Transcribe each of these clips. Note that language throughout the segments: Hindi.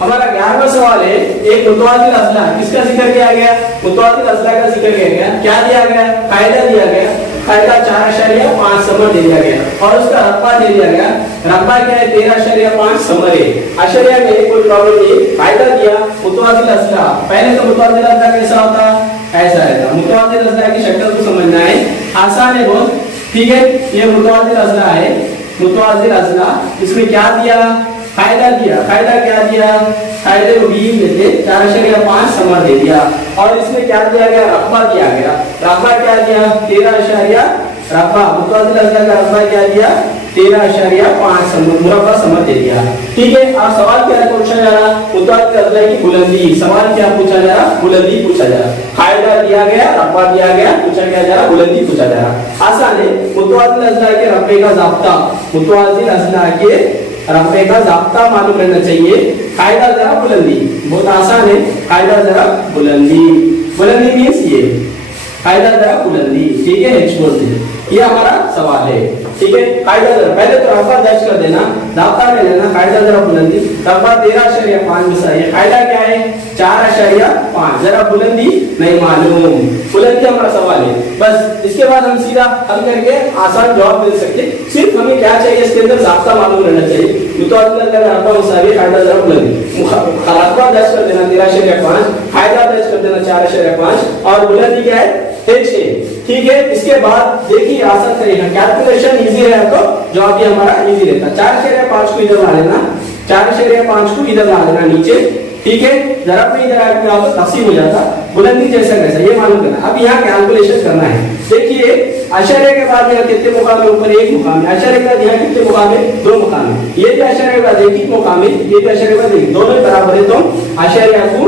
हमारा 11वां सवाल है, एक मुतवातिर असला किसका जिक्र किया गया? मुतवातिर असला का जिक्र किया गया। क्या दिया गया? कायदा दिया गया। कायदा 4.5 समर दे दिया गया और उसका रब्बा दे दिया गया। रब्बा क्या है? 13.5 समर है। अशरिया में कोई प्रॉब्लम नहीं। कायदा दिया मुतवातिर असला। पहले तो मुतवातिर असला कैसा होता? ऐसा रहता। मुतवातिर असला की शक्ल को समझना है, आसान है बहुत। ठीक है, ये मुतवातिर असला है। मुतवातिर असला, इसमें क्या दिया? कायदा दिया। कायदा क्या दिया? कायदे को बी में से 4.5 समर दे दिया और इसमें क्या दिया गया? रब्बा दिया गया। रब्बा क्या दिया? 13 रब्बा मुतवातिर असला का रब्बा क्या दिया? 13.5 समर मुरब्बा समर दे दिया। ठीक है, अब सवाल क्या पूछा जा रहा? मुतवातिर असला की बुलंदी। सवाल क्या पूछा जा रहा? बुलंदी पूछा जा रहा। कायदा दिया गया, रब्बा दिया गया, पूछा क्या जा रहा? बुलंदी पूछा जा रहा। आसान है। मुतवातिर असला के रब्बे का ज़ाब्ता, मुतवातिर असला के रब्बे का ज़ाब्ता मालूम रहना चाहिए। कायदा जरा बुलंदी, बहुत आसान है। कायदा जरा बुलंदी, बुलंदी मीन्स ये कायदा जरा बुलंदी। ठीक है, छोड़ दे, ये हमारा सवाल है। ठीक है, कायदा जरा पहले तो रब्बा दर्ज कर देना, ज़ाब्ता में लेना। कायदा जरा बुलंदी, रब्बा 13.5 में से ये कायदा क्या है? 4.5। जरा बुलंदी नहीं मालूम, बुलंदी हमारा सवाल है। बस इसके बाद हम सीधा हल करके आसान जवाब दे सकते। सिर्फ हमें क्या चाहिए? इसके अंदर ज़ाब्ता मालूम रहना चाहिए। मुतवातिर का रब्बा मुसावी कायदा जरा बुलंदी। रब्बा दर्ज कर देना 13.5, कायदा दर्ज कर देना 4.5 और बुलंदी क्या है? 6। ठीक है, इसके बाद देखिए आसान तरीका, कैलकुलेशन इजी रहा तो जवाब भी हमारा इजी रहता। 4.5 को इधर ला लेना, 4.5 को इधर ला लेना नीचे। ठीक है, जरा पे इधर आके आप तफसील हो जाता। बुलंदी जैसा कैसा ये मालूम करना। अब यहाँ कैलकुलेशन करना है। देखिए अशरे के बाद यहाँ कितने मुकाम है? ऊपर 1 मुकाम है। अशरे के बाद यहाँ कितने मुकाम है? 2 मुकाम है। ये भी अशरे के बाद 1 मुकाम है, ये भी अशरे के बाद 1, दोनों बराबर है। तो अशरिया को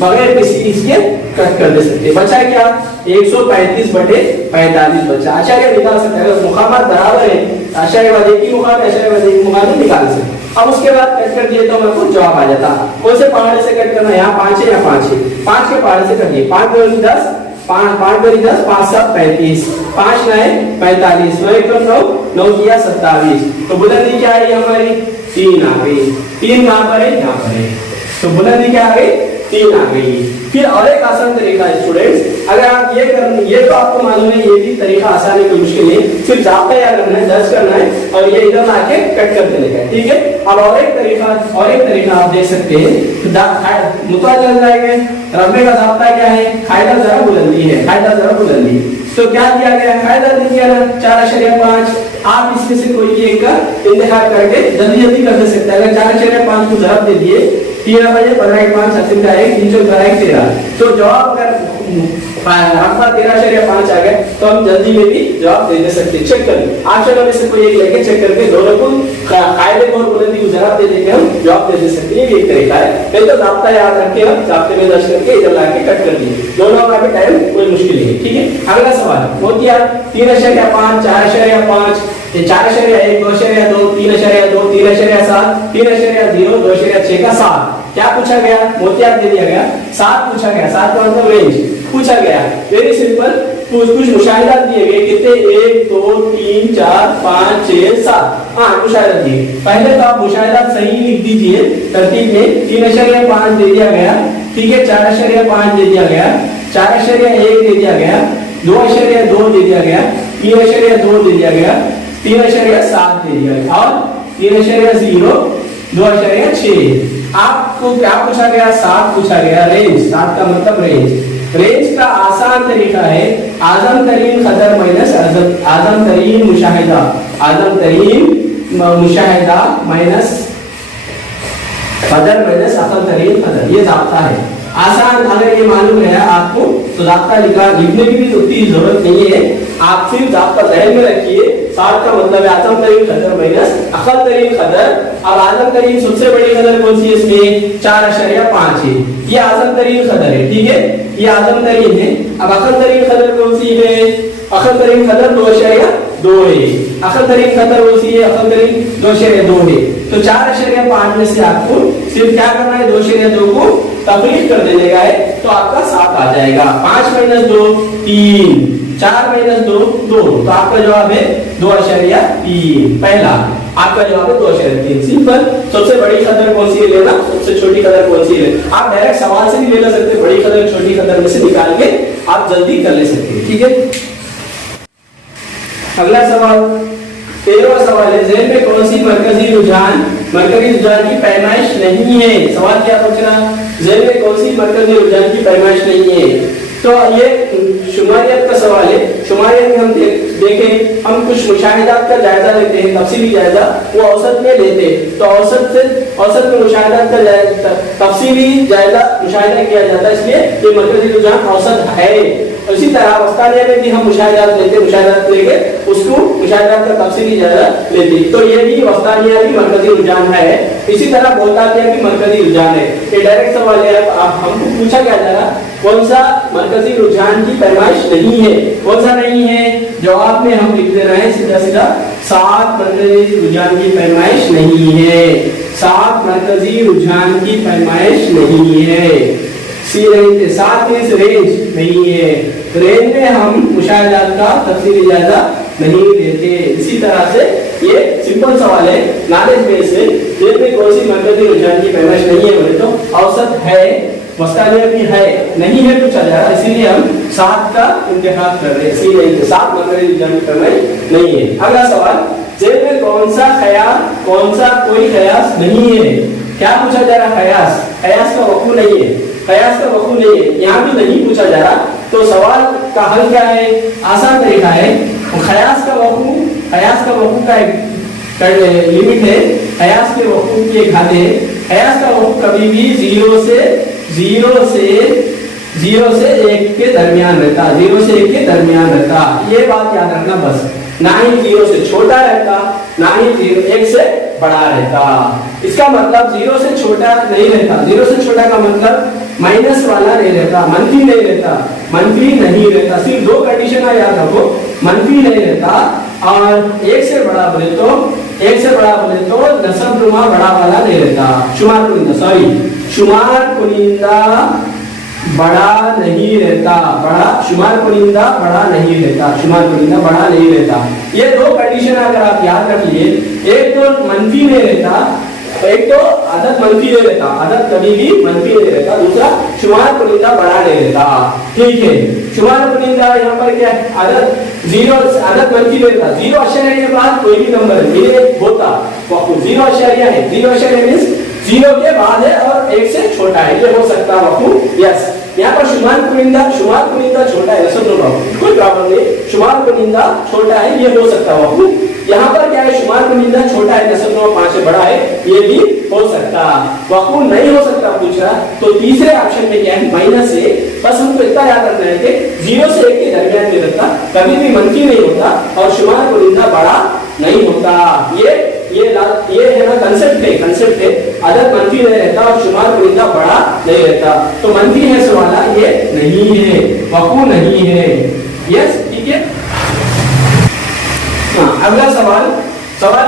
बगैर किसी इसके कट कर दे सकते। बचा क्या? 135/45 बचा। अशरिया निकाल सकते हैं। अगर मुकामात बराबर है, अशरे के बाद 1 मुकाम है, अशरे के बाद 1 मुकाम है, निकाल सकते। अब उसके बाद कट कर दिए तो मेरे को जवाब आ जाता। कौन से पहाड़े से कट करना? यहाँ 5 है, यहाँ 5 है। 5 के पहाड़े से कटिए। 5 2 10, 5 2 10, 5 7 35, 5 9 45, 9 1 9, 9 किया 27। तो बुलंदी क्या है हमारी? 3 आ गई। 3 कहाँ पर है? यहाँ पर है। तो बुलंदी क्या आ गई? 3 आ गई। फिर और एक आसान तरीका है स्टूडेंट्स, अगर आप ये तो आपको मालूम है, ये भी तरीका आसान है, कोई मुश्किल नहीं। सिर्फ ज़ाब्ता याद रखना है, दर्ज करना है और ये इधर लाके कट कर देने का। ठीक है, अब और एक तरीका आप देख सकते हैं। मुतवातिर असला के रब्बे का ज़ाब्ता क्या है? कायदा जरा बुलंदी है। कायदा जरा बुलंदी, तो क्या दिया गया? कायदा दे दिया ना 4.5। आप इसमें से कोई एक का इंतखाब करके जल्दी कर दे सकते हैं। अगर 4.5 को जवाब दे दिए, 3 बजे 15 7 का 1 3 4 13, तो जवाब अगर आपका 13.5 आ गया तो हम जल्दी में भी जवाब दे सकते हैं। चेक करें, आप चलो में से कोई एक लेके चेक करके दोनों को कायदे और बुलंदी को जवाब दे देंगे, हम जवाब दे सकते हैं। ये एक तरीका है। पहले तो ज़ाब्ता याद रख के हम ज़ाब्ते में दर्ज करके इधर लाके कट कर दिए, दोनों का भी टाइम कोई मुश्किल नहीं है। ठीक है, अगला सवाल वो दिया 3.5 4.5 4.1 2.2 3.2 3.7 3.0 2.6 का 7। क्या पूछा गया? मोतियात दे दिया गया, 7 पूछा गया। 7 का मतलब रेंज पूछा गया। वेरी सिंपल, कुछ मुशाहिदात दिए गए। कितने? 1 2 3 4 5 6 7 8 मुशाहिदात दिए। पहले तो आप मुशाहिदात सही लिख दीजिए तरतीब में। 3.5 दे दिया गया। ठीक है, 4.5 दे दिया गया, 4.1 दे दिया गया, 2.2 दे दिया गया, 3.2 दे दिया गया, 3.7 दे दिया गया और 3.0 2.6। आपको क्या पूछा गया? 7 पूछा गया। रेंज, 7 का मतलब रेंज। रेंज का आसान तरीका है आजम तरीन खदर माइनस आजम तरीन मुशाहिदा, आजम तरीन मुशाहिदा माइनस खदर माइनस अकल तरीन खदर। ये ज़ाब्ता है आसान। अगर ये मालूम है आपको तो ज़ाब्ता लिखने की भी उतनी जरूरत नहीं है। आप सिर्फ ज़ाब्ता ज़हन में रखिए। 7 का मतलब है आजम तरीन खदर माइनस अकल तरीन खदर। अब आजम तरीन सबसे बड़ी खदर कौन सी है? इसमें 4.5 है। ये आजम तरीन खदर है। ठीक है, ये आजम तरीन है। अब अकल तरीन खदर कौन सी है? अकल तरीन खदर 2.2 है। अकल तरीन खदर कौन सी है? अकल तरीन 2.2 है। तो 4.5 में से आपको सिर्फ क्या करना है? 2.2 को तफरीक कर देने का है तो आपका 7 आ जाएगा। 5 - 2 3, 4 - 2 2, तो आपका जवाब है 2.3 पहला। आपका जवाब है 2.3। सिंपल। सबसे बड़ी कदर कौन सी है लेना, सबसे छोटी कदर कौन सी है। आप डायरेक्ट सवाल से नहीं ले सकते, बड़ी कदर छोटी कदर में से निकाल के आप जल्दी कर ले सकते हैं। ठीक है, अगला सवाल 13वां सवाल है, जेल में कौन सी मरकजी रुझान की पैमाइश नहीं है। सवाल क्या पूछ रहा, जेल में कौन सी मरकजी रुझान की पैमाइश नहीं है। तो ये शुमारियत का सवाल है। शुमारियत में हम देखें, हम कुछ मुशाहिदात का जायजा लेते हैं, तफसीली जायजा वो औसत में लेते हैं। तो औसत में मुशाहिदात का तफसीली जायजा मुशाहिदा किया जाता है, इसलिए ये मरकजी रुझान औसत है। इसी तरह वस्तानिया में भी हम मुशाहिदात लेते, मुशाहिदात लेके उसको मुशाहिदात का तफसीली जायजा लेते, तो ये भी वस्तानिया भी मरकजी रुझान है। इसी तरह बोलतानिया भी मरकजी रुझान है। ये डायरेक्ट सवाल है, हमको पूछा क्या जा रहा, कौन सा मरकजी रुझान की पैमाइश नहीं है, कौन सा नहीं है। जवाब में हम लिख दे रहे हैं सीधा सीधा 7 मरकजी रुझान की पैमाइश नहीं है। 7 मरकजी रुझान की पैमाइश नहीं है। सी रेंज 7 इस रेंज नहीं है। रेंज में हम मुशाहिदात का तफसीली जायजा नहीं लेते। इसी तरह से ये सिंपल सवाल है, नॉलेज बेस है। जेल में कौन सी मरकजी रुझान की पैमाइश नहीं है बोले तो औसत है, वस्तानिया भी है, नहीं है पूछा जा रहा, इसीलिए हम 7 का इंतखाब कर रहे हैं। इसी रेंज के 7 मरकजी रुझान की पैमाइश नहीं है। अगला सवाल, जेल में कौन सा कोई कयास नहीं है। क्या पूछा जा रहा, कयास का वक़ू नहीं है, कयास का वक़ू नहीं है, यहाँ भी नहीं पूछा जा रहा। तो सवाल का हल क्या है, आसान तरीका है। कयास का वक़ू का एक लिमिट है, कयास के वक़ू की एक हद है। कयास का वक़ू कभी भी 0 से 1 के दरमियान रहता, 0 से 1 के दरमियान रहता। ये बात याद रखना बस, ना ही 0 से छोटा रहता, ना ही 1 से बड़ा रहता। इसका मतलब 0 से छोटा नहीं रहता। 0 से छोटा का मतलब माइनस वाला नहीं रहता, मंफी नहीं रहता, मंफी नहीं रहता। सिर्फ 2 कंडीशन याद रखो, मंफी नहीं रहता और 1 से बड़ा बोले तो नसब नुमा बड़ा वाला नहीं रहता। शुमार कुनिंदा बड़ा नहीं रहता, शुमार कुनिंदा बड़ा नहीं रहता। ये 2 कंडीशन अगर आप याद रख लिए, एक तो मंफी नहीं रहता, एक तो अदद मंफी नहीं रहता, अदद कभी भी मंफी नहीं रहता, दूसरा शुमार कुनिंदा बड़ा नहीं रहता। ठीक है, शुमार कुनिंदा यहाँ पर क्या है, अदद मंफी नहीं रहता। 0 अशरिया के बाद कोई भी नंबर होता, 0 अशरिया है, 0 अशरिया मींस 0 के बाद है और 1 से छोटा है, ये हो सकता है वक़ू। यस, यहाँ पर शुमार कुनिंदा छोटा है, सब लोग कोई प्रॉब्लम नहीं, शुमार कुनिंदा छोटा है, ये हो सकता है वक़ू। यहाँ पर क्या है, शुमार कुनिंदा छोटा है, नसब नुमा 5 से बड़ा है, ये भी हो सकता। वक़ू नहीं हो सकता पूछा, तो तीसरे ऑप्शन में क्या है, -1। बस हमको इतना याद रखना है कि 0 से 1 के दरमियान में रहता, कभी भी मंफी नहीं होता और शुमार कुनिंदा बड़ा नहीं होता। ये है ना कंसेप्ट है। अदद मंफी नहीं रहता और शुमार कुनिंदा बड़ा नहीं रहता, तो मंफी है सवाल, ये नहीं है, वक़ू नहीं है। यस, ठीक है। अगला सवाल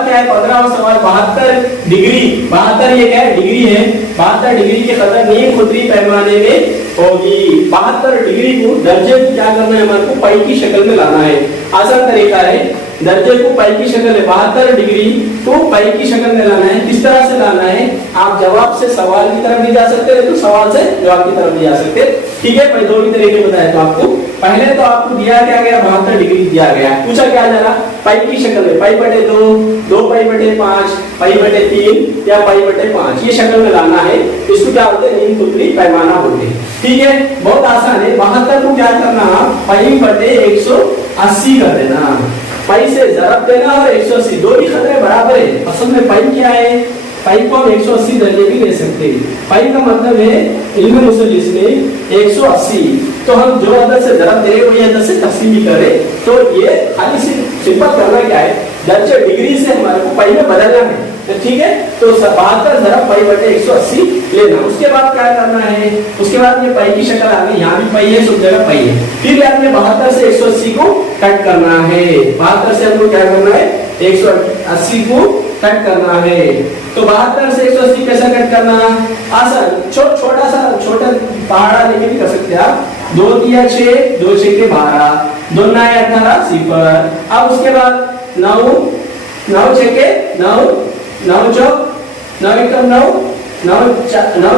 क्या है, 15वां सवाल, 72 डिग्री। 72 ये क्या है, डिग्री है। 72 डिग्री की कदर नीम खुदरी पैमाने में होगी। 72 डिग्री को दर्जे को क्या करना है, हमारे को पाई की शक्ल में लाना है। आसान तरीका है, दर्जे को पाई की शक्ल में 72 डिग्री को पाई की शक्ल में लाना है। किस तरह से लाना है, आप जवाब से सवाल की तरफ भी जा सकते हैं, तो सवाल से जवाब की तरफ भी जा सकते हैं। ठीक है, मैं 2 ही तरीके बताया तो आपको। पहले तो आपको दिया क्या गया, 72 डिग्री दिया गया, पूछा क्या जा रहा, पाई की शक्ल में, पाई/2, 2π/5, पाई/3 या पाई/5, ये शक्ल में लाना है। इसको क्या बोलते हैं, नीम खुदरी पैमाना बोलते हैं। ठीक है, बहुत आसान है। 72 को क्या करना, पाई/180 कर देना, पाई से ज़रब देना और 180, 2 भी खतरे बराबर है। असल में पाई क्या है, पाई को हम 180 दर्जे भी ले सकते हैं। पाई का मतलब है इल्म मुसल्लिस में 180, तो हम जो अदद से ज़रब दे रहे हैं वही अदद से तक़सीम भी करें। तो ये खाली सिंपल करना क्या है, दर्जे डिग्री से हमारे को पाई में बदलना है। ठीक है, तो 72 ज़रब पाई/180 लेना। उसके बाद क्या करना है, उसके बाद ये पाई की शक्ल आ गई, यहाँ भी पाई है, सब जगह पाई है। फिर आपने 72 से 180 को कट करना है। 72 से हमको क्या करना है, 180 को कट करना है। तो 72 से 180 कैसा कट करना, आसान, छोटा पहाड़ा लेके भी कर सकते हैं आप। 2 × 6, 2 × 6 = 12, 2 × 9 = 18, 0। अब उसके बाद 9 9 छके 9, 9 चौक 9 एकम 9, 9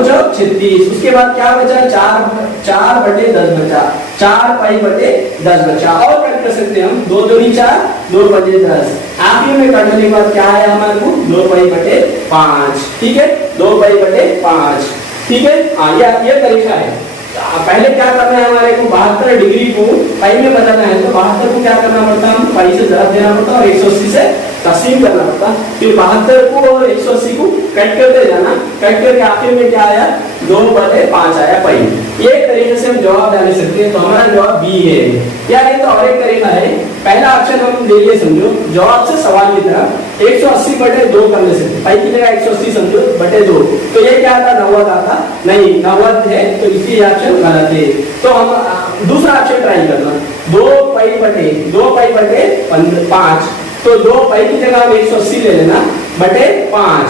चौक 36। उसके बाद क्या बचा? 4/10 बचा, 4π/10 बचा। और कट कर सकते हैं हम, 2 दूनी 4, 2×10। आखिर में कटने के बाद क्या आया हमारे को? 2π/5। ठीक है, 2π/5। ठीक है, हाँ ये तरीका है। पहले क्या करना है हमारे को? 72 डिग्री को पाई में बदलना है, तो 72 को क्या करना पड़ता है? पाई से ज़रब देना पड़ता है और 180 से तक़सीम करना पड़ता। फिर 72 को और 180 को कट करते जाना, कट करके आखिर में क्या आया? 2/5 आया पाई। ये तरीके से हम जवाब डाल सकते हैं। तो हमारा जवाब बी है। यार ये तो और एक तरीका है। पहला ऑप्शन हम ले लिए, समझो जवाब से सवाल की तरह 180/2 कर ले सकते। पाई की जगह 180 समझो बटे 2, तो ये क्या था? 90 आता। नहीं 90 है, तो इसी ऑप्शन गलत है। तो हम दूसरा ऑप्शन ट्राई करना, 2π/5। तो 2π की जगह हम 180 ले लेना बटे 5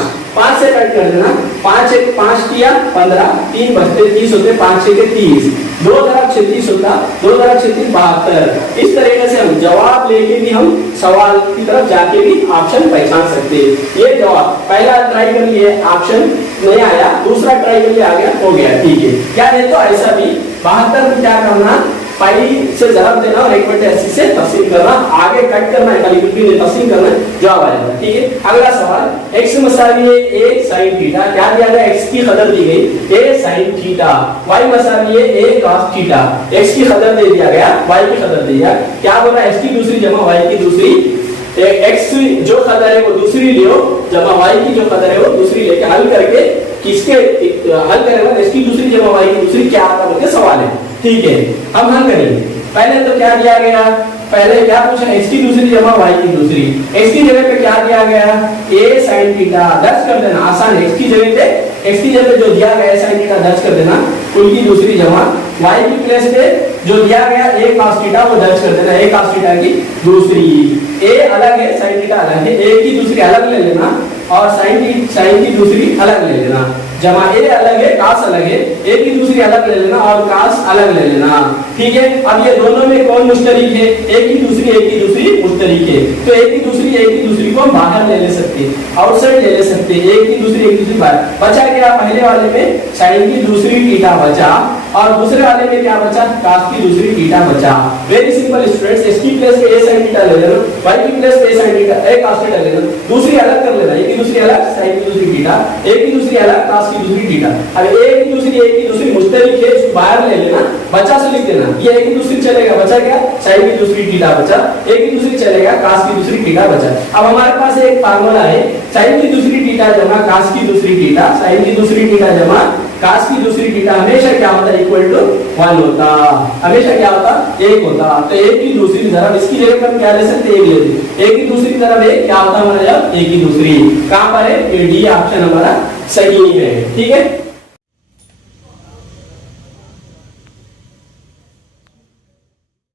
से कट कर देना। 5 1 5 किया 15, 3 बचते 30 होते, 5 6 के 30, 2 × 36 होता, 2 × 36 72। इस तरीके से हम जवाब लेके भी हम सवाल की तरफ जाके भी ऑप्शन पहचान सकते हैं। ये जवाब पहला ट्राई कर लिए, ऑप्शन नहीं आया, दूसरा ट्राई कर लिया, आ गया, हो गया। ठीक है, क्या है? तो ऐसा भी 72 को क्या करना? पाई से ज़रब देना और 1/80 से तक़सीम करना, आगे कट करना है, खाली बिल्कुल तक़सीम करना, जवाब आ जाएगा। ठीक है, अगला सवाल, x मसावी है a sin थीटा। क्या दिया गया? x की कदर दी गई a sin थीटा, y मसावी है a cos थीटा। x की कदर दे दिया गया, y की कदर दे दिया। क्या बोला? x की दूसरी जमा y की दूसरी, x जो कदर है वो दूसरी लियो, जमा y की जो कदर है वो दूसरी लेके हल करके किसके हल करेगा? x की दूसरी जमा y की दूसरी क्या आता बोल के सवाल है। ठीक है, हम हल करेंगे। पहले तो क्या दिया गया? पहले क्या पूछा? x की दूसरी जमा y की दूसरी। x की जगह पे क्या दिया गया? a sin थीटा, दर्ज कर देना, आसान है। x की जगह पे जो दिया गया sin थीटा दर्ज कर देना, उनकी दूसरी जमा। y की प्लेस पे जो दिया गया a cos थीटा वो दर्ज कर देना, a cos थीटा की दूसरी। a अलग है, sin थीटा अलग है, a की दूसरी अलग ले लेना और sin की दूसरी अलग ले लेना। जमा a अलग है, cos अलग है, a की दूसरी अलग ले लेना और cos अलग ले लेना। ठीक है, अब ये दोनों में कौन मुश्तरिक है? a की दूसरी मुश्तरिक है, तो a की दूसरी को हम बाहर ले सकते हैं, आउटसाइड ले सकते हैं। a की दूसरी बाहर बचा क्या? पहले वाले में sin की दूसरी थीटा बचा और दूसरे वाले में क्या बचा? cos की दूसरी थीटा बचा। वेरी सिंपल स्टूडेंट्स, x की प्लेस पे a sin थीटा ले लेना, y की प्लेस पे a sin theta, a cos theta ले लेना, दूसरी अलग कर लेना, a की दूसरी अलग, sin की दूसरी थीटा, a की दूसरी अलग, cos की दूसरी थीटा। अब a की दूसरी मुश्तरिक है, इसको बाहर ले लेना, बचा से लिख देना। ये a की दूसरी चलेगा, बचा क्या? sin की दूसरी थीटा बचा, a की दूसरी चलेगा, cos की दूसरी थीटा बचा। अब हमारे पास एक फार्मूला है, sin की दूसरी थीटा जमा cos की दूसरी थीटा, sin की दूसरी थीटा जमा cos की दूसरी थीटा हमेशा क्या होता है? इक्वल टू 1 होता, हमेशा क्या होता? 1 होता। तो एक की दूसरी ज़रब, इसकी जगह पर क्या ले सकते? 1 ले लेते, एक की दूसरी ज़रब 1 क्या होता है हमारा? जब 1 की दूसरी, कहां पर है? ये डी ऑप्शन हमारा सही है। ठीक है।